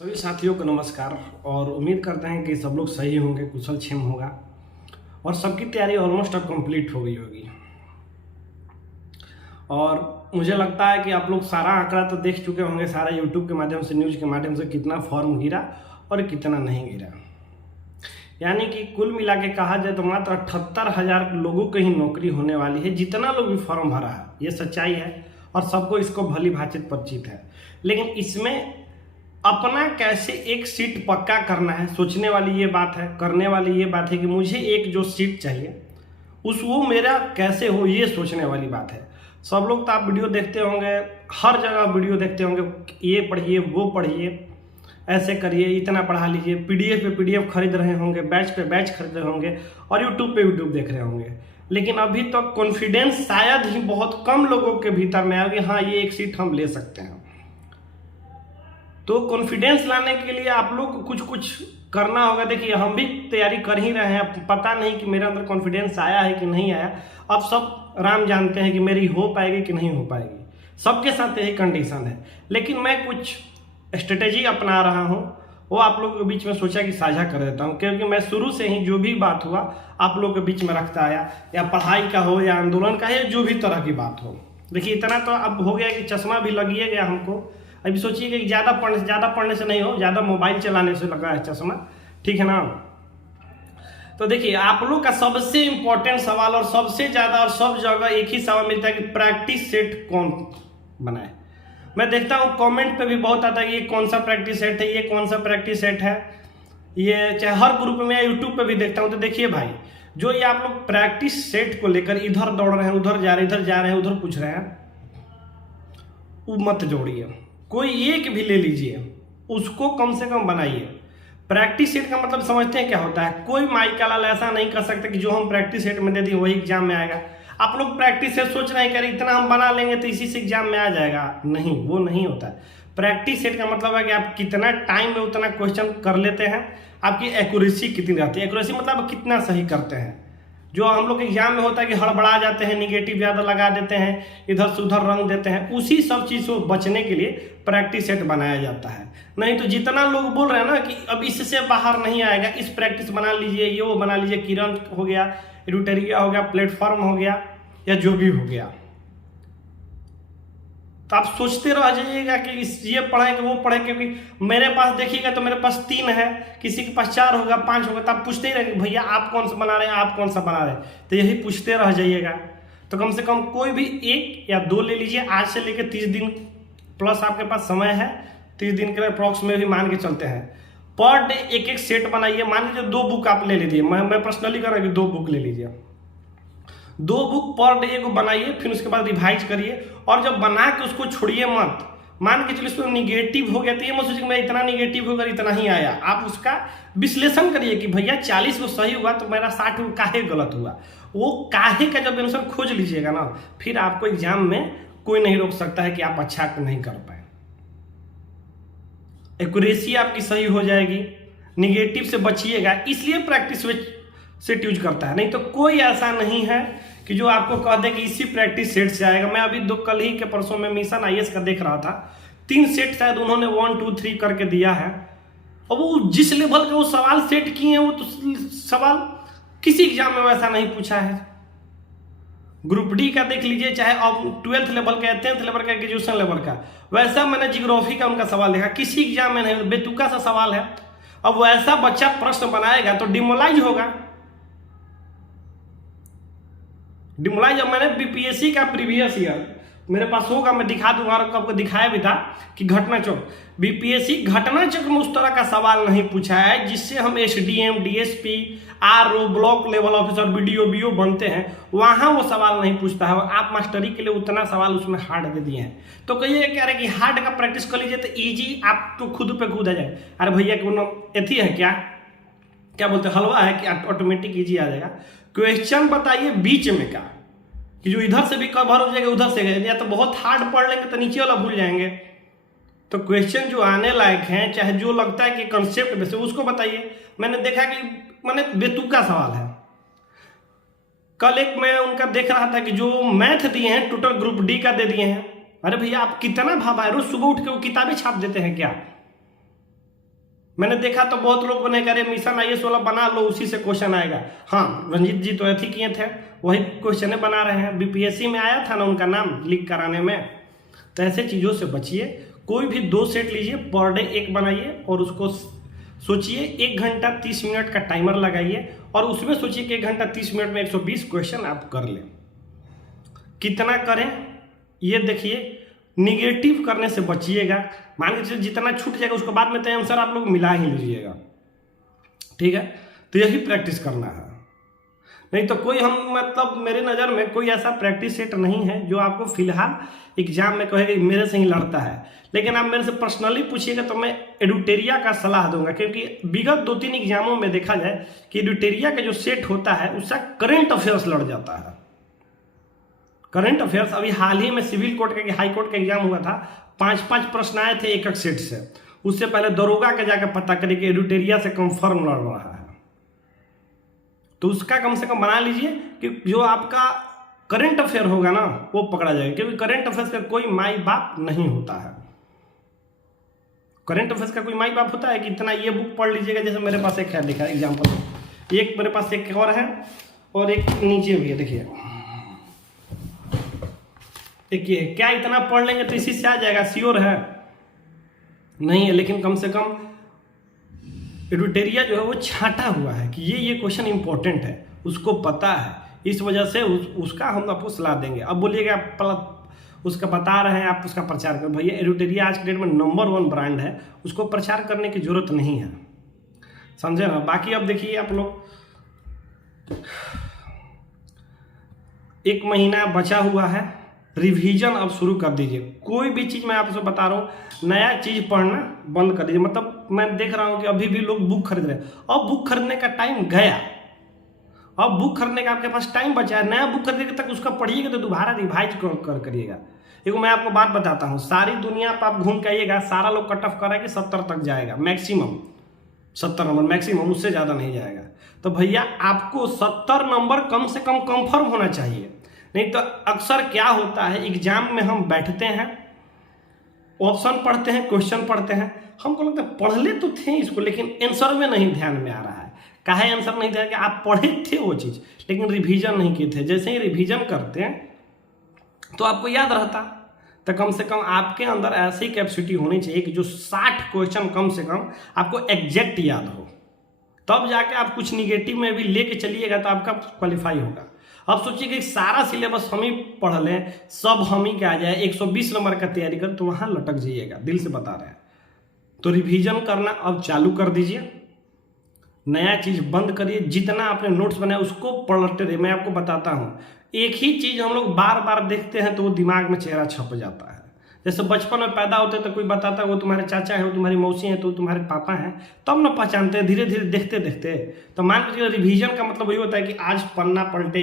सभी साथियों को नमस्कार। और उम्मीद करते हैं कि सब लोग सही होंगे, कुशल क्षेम होगा और सबकी तैयारी ऑलमोस्ट अब कंप्लीट हो गई होगी। और मुझे लगता है कि आप लोग सारा आंकड़ा तो देख चुके होंगे, सारा यूट्यूब के माध्यम से, न्यूज़ के माध्यम से, कितना फॉर्म गिरा और कितना नहीं गिरा। यानी कि कुल मिला के कहा जाए तो मात्र 78,000 लोगों की ही नौकरी होने वाली है। जितना लोग भी फॉर्म भरा है, ये सच्चाई है और सबको इसको भली भांति परिचित है। लेकिन इसमें अपना कैसे एक सीट पक्का करना है, सोचने वाली ये बात है, करने वाली ये बात है कि मुझे एक जो सीट चाहिए वो मेरा कैसे हो, ये सोचने वाली बात है। सब लोग तो आप वीडियो देखते होंगे, हर जगह वीडियो देखते होंगे, ये पढ़िए, वो पढ़िए, ऐसे करिए, इतना पढ़ा लीजिए, पीडीएफ पे पीडीएफ खरीद रहे होंगे, बैच पे बैच खरीद रहे होंगे और यूट्यूब पे यूट्यूब देख रहे होंगे। लेकिन अभी तक तो कॉन्फिडेंस शायद ही बहुत कम लोगों के भीतर में आया कि हाँ, ये एक सीट हम ले सकते हैं। तो कॉन्फिडेंस लाने के लिए आप लोग को कुछ कुछ करना होगा। देखिए, हम भी तैयारी कर ही रहे हैं, पता नहीं कि मेरे अंदर कॉन्फिडेंस आया है कि नहीं आया। अब सब राम जानते हैं कि मेरी हो पाएगी कि नहीं हो पाएगी, सबके साथ यही कंडीशन है। लेकिन मैं कुछ स्ट्रेटेजी अपना रहा हूँ, वो आप लोगों के बीच में सोचा कि साझा कर देता हूँ, क्योंकि मैं शुरू से ही जो भी बात हुआ आप लोगों के बीच में रखता आया, या पढ़ाई का हो या आंदोलन का, या जो भी तरह की बात हो। देखिए, इतना तो अब हो गया कि चश्मा भी लगिए गया हमको। अभी सोचिए कि ज़्यादा पढ़ने से नहीं हो, ज़्यादा मोबाइल चलाने से लगा है चश्मा, ठीक है ना। तो देखिए, आप लोग का सबसे इंपॉर्टेंट सवाल और सबसे ज़्यादा और सब जगह एक ही सवाल मिलता है कि प्रैक्टिस सेट कौन बनाए। मैं देखता हूँ कमेंट पे भी बहुत आता है कि ये कौन सा प्रैक्टिस सेट है, ये कौन सा प्रैक्टिस सेट है, ये चाहे हर ग्रुप में या यूट्यूब पे भी देखता हूँ। तो देखिए भाई, जो ये आप लोग प्रैक्टिस सेट को लेकर इधर दौड़ रहे हैं, उधर जा रहे हैं, इधर जा रहे हैं, उधर पूछ रहे हैं, वो मत जोड़िए। कोई एक भी ले लीजिए, उसको कम से कम बनाइए। प्रैक्टिस सेट का मतलब समझते हैं क्या होता है? कोई माई का लाल ऐसा नहीं कर सकता कि जो हम प्रैक्टिस सेट में दे दिए वही एग्जाम में आएगा। आप लोग प्रैक्टिस सेट सोच रहे हैं कि इतना हम बना लेंगे तो इसी से एग्जाम में आ जाएगा। नहीं, वो नहीं होता है। प्रैक्टिस सेट का मतलब है कि आप कितना टाइम में उतना क्वेश्चन कर लेते हैं, आपकी एक्यूरेसी कितनी रहती है। एक्यूरेसी मतलब कितना सही करते हैं। जो हम लोग एग्जाम में होता है कि हड़बड़ा जाते हैं, निगेटिव ज़्यादा लगा देते हैं, इधर से उधर रंग देते हैं, उसी सब चीज़ से बचने के लिए प्रैक्टिस सेट बनाया जाता है। नहीं तो जितना लोग बोल रहे हैं ना कि अब इससे बाहर नहीं आएगा, इस प्रैक्टिस बना लीजिए, ये वो बना लीजिए, किरण हो गया, एडिटोरिया हो गया, प्लेटफॉर्म हो गया, या जो भी हो गया, तो आप सोचते रह जाइएगा कि ये पढ़े कि वो पढ़े। क्योंकि मेरे पास देखिएगा तो मेरे पास 3 है, किसी के पास 4 होगा, 5 होगा, तो आप पूछते ही रहेंगे भैया आप कौन सा बना रहे हैं, आप कौन सा बना रहे हैं। तो यही पूछते रह जाइएगा। तो कम से कम कोई भी 1 या 2 ले लीजिए। आज से लेकर 30 दिन प्लस आपके पास समय है। 30 दिन के अप्रॉक्स में भी मान के चलते हैं। पर डे एक सेट बनाइए। मान लीजिए 2 बुक आप ले लीजिए, मैं पर्सनली कर रहा हूँ कि 2 बुक ले लीजिए। 2 बुक पर डे को बनाइए, फिर उसके बाद रिवाइज करिए। और जब बना के उसको छोड़िए मत। मान के चलिए इसमें निगेटिव हो गया तो ये मत सोचिए मैं इतना निगेटिव होकर इतना ही आया। आप उसका विश्लेषण करिए कि भैया 40 को सही हुआ तो मेरा 60 को काहे गलत हुआ। वो काहे का जब आंसर खोज लीजिएगा ना, फिर आपको एग्जाम में कोई नहीं रोक सकता है कि आप अच्छा नहीं कर पाए। एक्यूरेसी आपकी सही हो जाएगी, निगेटिव से बचिएगा। इसलिए प्रैक्टिस सेट यूज करता है। नहीं तो कोई ऐसा नहीं है कि जो आपको कह दे कि इसी प्रैक्टिस सेट से आएगा। मैं अभी कल ही के परसों में मिशन आईएएस का देख रहा था, 3 सेट शायद उन्होंने 1 2 3 करके दिया है। और वो जिस लेवल का वो सवाल सेट किए हैं, वो तो सवाल किसी एग्जाम में वैसा नहीं पूछा है। ग्रुप डी का देख लीजिए, चाहे अब 12th लेवल का, 10th लेवल का, ग्रेजुएशन लेवल का, वैसा मैंने जियोग्राफी का उनका सवाल देखा, किसी एग्जाम में नहीं, बेतुका सा सवाल है। अब वैसा बच्चा प्रश्न बनाएगा तो डिमोलाइज होगा। डिमोलाइज। अब मैंने बीपीएससी का प्रीवियस ईयर मेरे पास होगा, मैं दिखा दूंगा, और आपको दिखाया भी था कि घटना चौक, बीपीएससी घटना चौक में उस तरह का सवाल नहीं पूछा है जिससे हम SDM, DSP, RO, block level officer, BDO, BO बनते हैं, वहां वो सवाल नहीं पूछता है। आप मास्टरी के लिए उतना सवाल उसमें हार्ड दे दिए हैं। तो कहिए कह रहे कि हार्ड का प्रैक्टिस कर लीजिए तो ईजी आप तो खुद पे खुद आ जाए। अरे भैया कौन एथी है क्या बोलते हैं, हलवा है कि ऑटोमेटिक ईजी आ जाएगा। क्वेश्चन बताइए बीच में का, कि जो इधर से भी कवर हो जाएगा उधर से, या तो बहुत हार्ड पढ़ लेंगे तो नीचे वाला भूल जाएंगे। तो क्वेश्चन जो आने लायक हैं, चाहे जो लगता है कि कंसेप्ट में से, उसको बताइए। मैंने देखा कि मैंने बेतुका सवाल है। कल एक मैं उनका देख रहा था कि जो मैथ दिए हैं टोटल ग्रुप डी का दे दिए हैं। अरे भैया आप कितना भाबाए, रोज सुबह उठ के वो किताबें छाप देते हैं क्या? मैंने देखा तो बहुत लोग बने करे मिशन IAS वाला बना लो, उसी से क्वेश्चन आएगा। हाँ, रंजीत जी तो ऐसे किए थे, वही क्वेश्चन बना रहे हैं। BPSC में आया था ना उनका नाम लीक कराने में। तो ऐसे चीज़ों से बचिए। कोई भी 2 सेट लीजिए, पर डे 1 बनाइए और उसको सोचिए 1 घंटा 30 मिनट का टाइमर लगाइए और उसमें सोचिए कि 1 घंटा 30 मिनट में 120 क्वेश्चन आप कर लें। कितना करें ये देखिए, निगेटिव करने से बचिएगा। मान लीजिए जितना छूट जाएगा उसके बाद में तो आंसर आप लोग मिला ही लीजिएगा, ठीक है। तो यही प्रैक्टिस करना है, नहीं तो कोई हम मतलब मेरे नज़र में कोई ऐसा प्रैक्टिस सेट नहीं है जो आपको फिलहाल एग्जाम में कहेगा मेरे से ही लड़ता है। लेकिन आप मेरे से पर्सनली पूछिएगा तो मैं एडुटेरिया का सलाह दूंगा, क्योंकि विगत 2-3 एग्जामों में देखा जाए कि एडुटेरिया का जो सेट होता है उससे करंट अफेयर्स लड़ जाता है। करंट अफेयर्स अभी हाल ही में सिविल कोर्ट का हाई कोर्ट का एग्जाम हुआ था, 5-5 प्रश्न आए थे एक सेट से। उससे पहले दरोगा के जाकर पता करें कि एडुटेरिया से कंफर्म लड़ रहा है। तो उसका कम से कम बना लीजिए कि जो आपका करंट अफेयर होगा ना वो पकड़ा जाएगा, क्योंकि करंट अफेयर्स का कोई माई बाप नहीं होता है। करंट अफेयर्स का कोई माई बाप होता है कि इतना ये बुक पढ़ लीजिएगा। जैसे मेरे पास एक है, देखा एग्जाम्पल, एक मेरे पास एक और है और एक नीचे भी है, देखिए देखिए। क्या इतना पढ़ लेंगे तो इसी से आ जाएगा? श्योर है नहीं है, लेकिन कम से कम एडुटेरिया जो है वो छांटा हुआ है कि ये क्वेश्चन इंपॉर्टेंट है, उसको पता है। इस वजह से उसका हम आपको सलाह देंगे। अब बोलिएगा उसका बता रहे हैं आप उसका प्रचार करें। भैया एडुटेरिया आज के डेट में नंबर 1 ब्रांड है, उसको प्रचार करने की जरूरत नहीं है, समझे ना। बाकी अब देखिए आप लोग, 1 महीना बचा हुआ है, रिवीजन अब शुरू कर दीजिए। कोई भी चीज़ मैं आपसे बता रहा हूँ, नया चीज़ पढ़ना बंद कर दीजिए। मतलब मैं देख रहा हूँ कि अभी भी लोग बुक खरीद रहे हैं। अब बुक खरीदने का टाइम गया, अब बुक खरीदने का आपके पास टाइम बचा है। नया बुक खरीदने तक उसका पढ़िएगा तो दोबारा रिवाइज करिएगा। देखो मैं आपको बात बताता हूँ, सारी दुनिया पर आप घूम के आइएगा, सारा लोग कट ऑफ कर रहा है कि 70 तक जाएगा मैक्सिमम, 70 नंबर मैक्सिमम, उससे ज़्यादा नहीं जाएगा। तो भैया आपको 70 नंबर कम से कम कंफर्म होना चाहिए। नहीं तो अक्सर क्या होता है, एग्जाम में हम बैठते हैं, ऑप्शन पढ़ते हैं, क्वेश्चन पढ़ते हैं, हमको लगता है पढ़ ले तो थे इसको, लेकिन आंसर में नहीं ध्यान में आ रहा है। काहे आंसर नहीं ध्यान कि आप पढ़े थे वो चीज़, लेकिन रिवीजन नहीं किए थे। जैसे ही रिवीजन करते हैं तो आपको याद रहता। तो कम से कम आपके अंदर ऐसी कैपेसिटी होनी चाहिए कि जो 60 क्वेश्चन कम से कम आपको एग्जैक्ट याद हो, तब जाके आप कुछ निगेटिव में भी लेके चलिएगा तो आपका क्वालिफाई होगा। अब सोचिए कि सारा सिलेबस हम ही पढ़ लें, सब हम ही के आ जाए, 120 नंबर का तैयारी कर, तो वहाँ लटक जाइएगा, दिल से बता रहे हैं। तो रिवीजन करना अब चालू कर दीजिए, नया चीज़ बंद करिए। जितना आपने नोट्स बनाए उसको पढ़ते रहिए। मैं आपको बताता हूँ, एक ही चीज़ हम लोग बार बार देखते हैं तो वो दिमाग में चेहरा छप जाता है। जैसे बचपन में पैदा होते तो कोई बताता है वो तुम्हारे चाचा है, वो तुम्हारी मौसी है, तो तुम्हारे पापा हैं, तब ना पहचानते हैं, धीरे धीरे देखते देखते। तो मान लीजिए रिवीजन का मतलब वही होता है कि आज पन्ना पलटे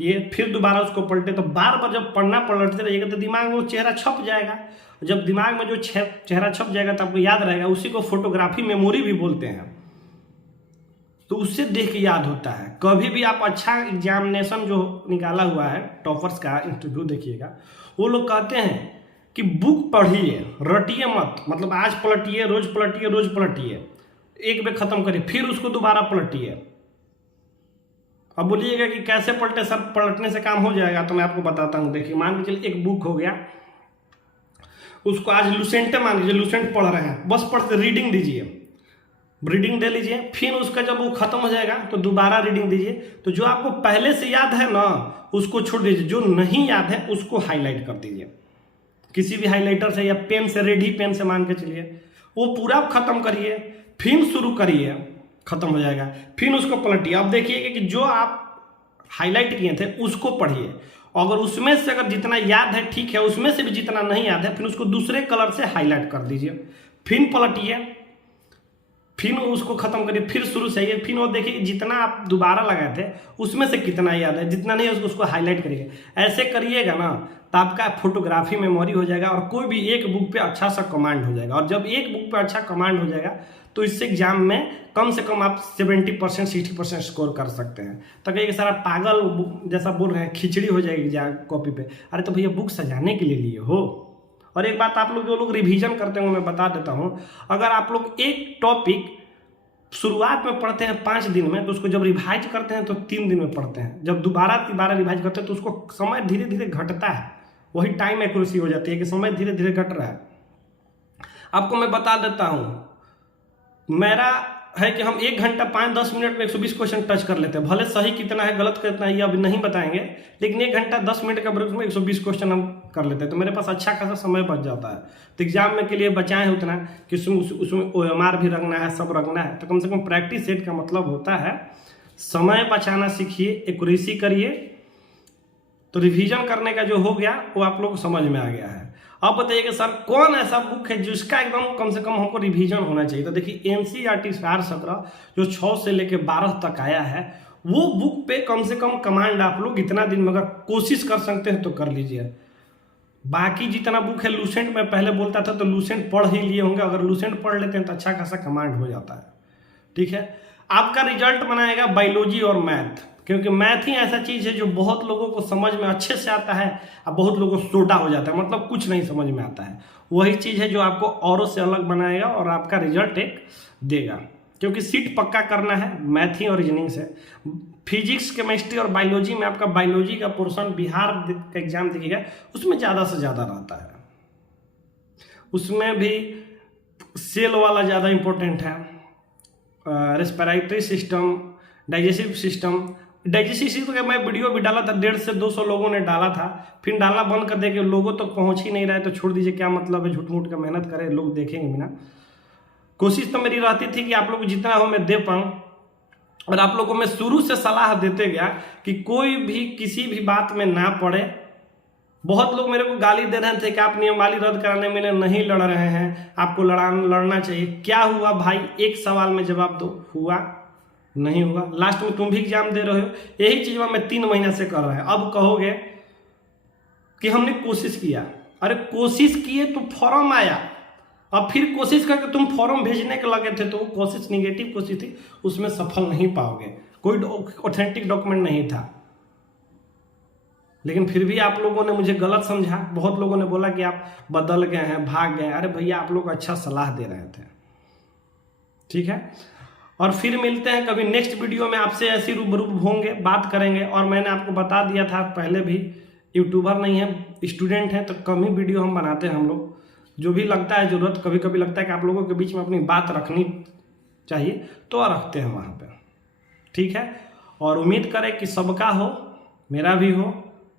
ये फिर दोबारा उसको पलटे, तो बार बार जब पन्ना पलटते रहिएगा तो दिमाग में वो चेहरा छप जाएगा। जब दिमाग में जो चेहरा छप जाएगा तो आपको याद रहेगा। उसी को फोटोग्राफी मेमोरी भी बोलते हैं। तो उससे देख के याद होता है। कभी भी आप अच्छा एग्जामिनेशन जो निकाला हुआ है टॉपर्स का इंटरव्यू देखिएगा, वो लोग कहते हैं कि बुक पढ़िए, रटिए मत। मतलब आज पलटिए, रोज पलटिए, रोज पलटिए, एक बार खत्म करिए, फिर उसको दोबारा पलटिए। अब बोलिएगा कि कैसे पलटे सर, पलटने से काम हो जाएगा? तो मैं आपको बताता हूँ। देखिए मान के चलिए एक बुक हो गया, उसको आज लुसेंट मान लीजिए, लुसेंट पढ़ रहे हैं, बस पढ़ते रीडिंग दीजिए, रीडिंग दे लीजिए। फिर उसका जब वो खत्म हो जाएगा तो दोबारा रीडिंग दीजिए। तो जो आपको पहले से याद है ना उसको छोड़ दीजिए, जो नहीं याद है उसको हाईलाइट कर दीजिए किसी भी हाईलाइटर से या पेन से, रेडी पेन से मान के चलिए। वो पूरा खत्म करिए, फिर शुरू करिए, खत्म हो जाएगा, फिर उसको पलटिए। अब देखिए कि जो आप हाईलाइट किए थे उसको पढ़िए। अगर उसमें से अगर जितना याद है ठीक है, उसमें से भी जितना नहीं याद है फिर उसको दूसरे कलर से हाईलाइट कर दीजिए, फिर पलटिए, फिर उसको खत्म करिए, फिर शुरू से आइए, फिर वो देखिए कि जितना आप दोबारा लगाए थे उसमें से कितना याद है, जितना नहीं है उसको हाईलाइट करिए। ऐसे करिएगा ना तो आपका फोटोग्राफी मेमोरी हो जाएगा और कोई भी एक बुक पे अच्छा सा कमांड हो जाएगा। और जब एक बुक पे अच्छा कमांड हो जाएगा तो इससे एग्जाम में कम से कम आप 70% 60% स्कोर कर सकते हैं। तो कहीं सारा पागल जैसा बोल रहे हैं खिचड़ी हो जाएगी कॉपी पे। अरे तो भैया बुक सजाने के लिए लिए हो, और एक बात आप लोग जो लोग रिवीजन करते होंगे मैं बता देता हूँ, अगर आप लोग एक टॉपिक शुरुआत में पढ़ते हैं 5 दिन में, तो उसको जब रिवाइज करते हैं तो 3 दिन में पढ़ते हैं। जब दोबारा रिवाइज करते हैं तो उसको समय धीरे धीरे घटता है, वही टाइम एक्यूरेसी हो जाती है कि समय धीरे धीरे घट रहा है। आपको मैं बता देता हूँ, मेरा है कि हम 1 घंटा 5-10 मिनट में 120 क्वेश्चन टच कर लेते हैं। भले सही कितना है गलत कितना है ये अभी नहीं बताएंगे, लेकिन 1 घंटा 10 मिनट का ब्रेक में 120 क्वेश्चन हम कर लेते हैं, तो मेरे पास अच्छा खासा समय बच जाता है। तो एग्जाम में के लिए बचाए हैं उतना कि उसमें OMR भी रखना है, सब रखना है, तो कम से कम प्रैक्टिस सेट का मतलब होता है समय बचाना सीखिए, एक्यूरेसी करिए। तो रिवीजन करने का जो हो गया वो आप लोग को समझ में आ गया है। अब बताइए कि सर कौन ऐसा बुक है जिसका एकदम कम से कम हमको रिवीजन होना चाहिए। तो देखिए NCERT 17 जो 6 से लेकर 12 तक आया है, वो बुक पे कम से कम कमांड आप लोग इतना दिन में अगर कोशिश कर सकते हैं तो कर लीजिए। बाकी जितना बुक है, लूसेंट में पहले बोलता था तो लूसेंट पढ़ ही लिए होंगे, अगर लूसेंट पढ़ लेते हैं तो अच्छा खासा कमांड हो जाता है। ठीक है, आपका रिजल्ट बनाएगा बायोलॉजी और मैथ, क्योंकि मैथ ही ऐसा चीज है जो बहुत लोगों को समझ में अच्छे से आता है और बहुत लोगों को सोडा हो जाता है, मतलब कुछ नहीं समझ में आता है। वही चीज है जो आपको औरों से अलग बनाएगा और आपका रिजल्ट एक देगा, क्योंकि सीट पक्का करना है मैथ ही और रीजनिंग से। फिजिक्स, केमिस्ट्री और बायोलॉजी में आपका बायोलॉजी का पोर्शन बिहार का एग्जाम देखिएगा उसमें ज़्यादा से ज़्यादा रहता है, उसमें भी सेल वाला ज़्यादा इंपॉर्टेंट है, रेस्पिरेटरी सिस्टम, डाइजेस्टिव सिस्टम का मैं वीडियो भी डाला था, 150 से 200 लोगों ने डाला था, फिर डालना बंद कर दे के लोगों तो पहुंच ही नहीं रहे, तो छोड़ दीजिए, क्या मतलब है झूठ मूठ का मेहनत करें, लोग देखेंगे बिना। कोशिश तो मेरी रहती थी कि आप लोग जितना हो मैं दे पाऊँ, और आप लोगों को मैं शुरू से सलाह देते गया कि कोई भी किसी भी बात में ना पड़े। बहुत लोग मेरे को गाली दे रहे थे कि आप नियमावली रद्द कराने में नहीं लड़ रहे हैं, आपको लड़ना चाहिए। क्या हुआ भाई, एक सवाल में जवाब दो, हुआ नहीं हुआ, लास्ट में तुम भी एग्जाम दे रहे हो। यही चीज मैं 3 महीने से कर रहा है। अब कहोगे कि हमने कोशिश किया, अरे कोशिश किए तो फॉर्म आया, अब फिर कोशिश करके तुम फॉर्म भेजने के लगे थे तो वो कोशिश निगेटिव कोशिश थी, उसमें सफल नहीं पाओगे, कोई ऑथेंटिक डॉक्यूमेंट नहीं था। लेकिन फिर भी आप लोगों ने मुझे गलत समझा, बहुत लोगों ने बोला कि आप बदल गए हैं, भाग गए। अरे भैया आप लोग अच्छा सलाह दे रहे थे, ठीक है। और फिर मिलते हैं कभी नेक्स्ट वीडियो में, आपसे ऐसी रूबरू होंगे, बात करेंगे। और मैंने आपको बता दिया था पहले भी, यूट्यूबर नहीं है, स्टूडेंट है, तो कम ही वीडियो हम बनाते हैं। हम लोग जो भी लगता है जरूरत, कभी कभी लगता है कि आप लोगों के बीच में अपनी बात रखनी चाहिए तो रखते हैं वहाँ पे, ठीक है। और उम्मीद करें कि सबका हो, मेरा भी हो,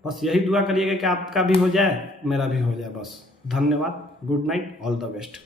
बस यही दुआ करिएगा कि आपका भी हो जाए, मेरा भी हो जाए, बस। धन्यवाद, good night, all the best.